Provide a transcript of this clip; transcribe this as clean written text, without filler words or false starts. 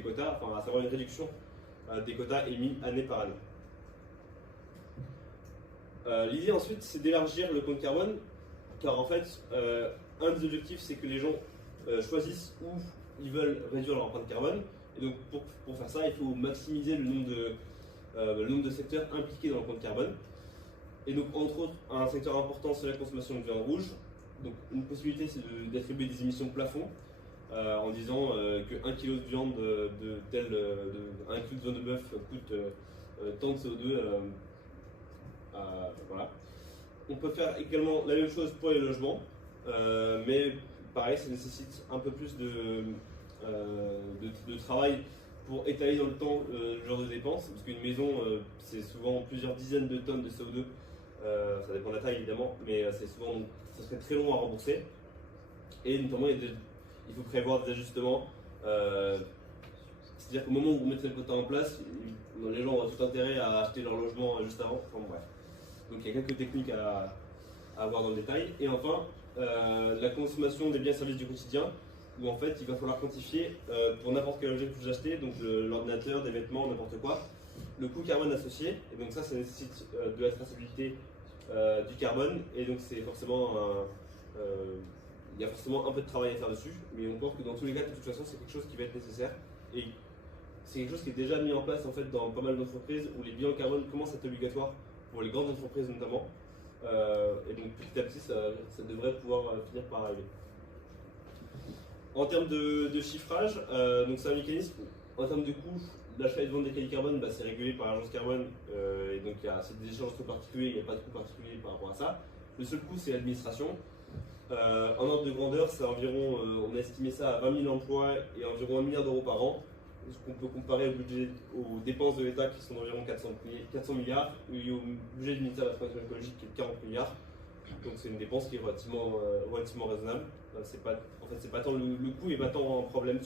des quotas, enfin à savoir une réduction des quotas émis année par année. L'idée ensuite, c'est d'élargir le compte carbone, car en fait, un des objectifs, c'est que les gens choisissent où ils veulent réduire leur empreinte carbone. Et donc pour faire ça, il faut maximiser le nombre de secteurs impliqués dans le compte carbone. Et donc entre autres, un secteur important, c'est la consommation de viande rouge. Donc une possibilité, c'est d'attribuer des émissions plafond en disant que 1 kg de viande de 1 kg de viande de bœuf coûte tant de CO2. Voilà. On peut faire également la même chose pour les logements, mais pareil, ça nécessite un peu plus de travail pour étaler dans le temps le genre de dépenses, parce qu'une maison, c'est souvent plusieurs dizaines de tonnes de CO2, ça dépend de la taille évidemment, mais ça serait très long à rembourser. Et notamment, il faut prévoir des ajustements, c'est-à-dire qu'au moment où vous mettrez le quota en place, les gens auront tout intérêt à acheter leur logement juste avant, enfin bref. Donc il y a quelques techniques à avoir dans le détail. Et enfin, la consommation des biens et services du quotidien, où en fait il va falloir quantifier pour n'importe quel objet que vous achetez, donc l'ordinateur, des vêtements, n'importe quoi, le coût carbone associé. Et donc ça nécessite de la traçabilité du carbone. Et donc c'est forcément il y a forcément un peu de travail à faire dessus. Mais on pense que dans tous les cas, de toute façon, c'est quelque chose qui va être nécessaire. Et c'est quelque chose qui est déjà mis en place en fait dans pas mal d'entreprises où les bilans carbone commencent à être obligatoires pour les grandes entreprises notamment. Et donc petit à petit, ça devrait pouvoir finir par arriver. En termes de chiffrage, donc c'est un mécanisme. En termes de coût, l'achat et de vente des crédits carbone, c'est régulé par l'agence carbone. Et donc c'est des échanges entre particuliers, il n'y a pas de coût particulier par rapport à ça. Le seul coût, c'est l'administration. En ordre de grandeur, c'est environ, on a estimé ça à 20 000 emplois et environ 1 milliard d'euros par an. Ce qu'on peut comparer aux dépenses de l'État qui sont d'environ 400 milliards et au budget du ministère de la Transition écologique qui est de 40 milliards. Donc c'est une dépense qui est relativement raisonnable. En fait, c'est pas tant le coût et pas tant un problème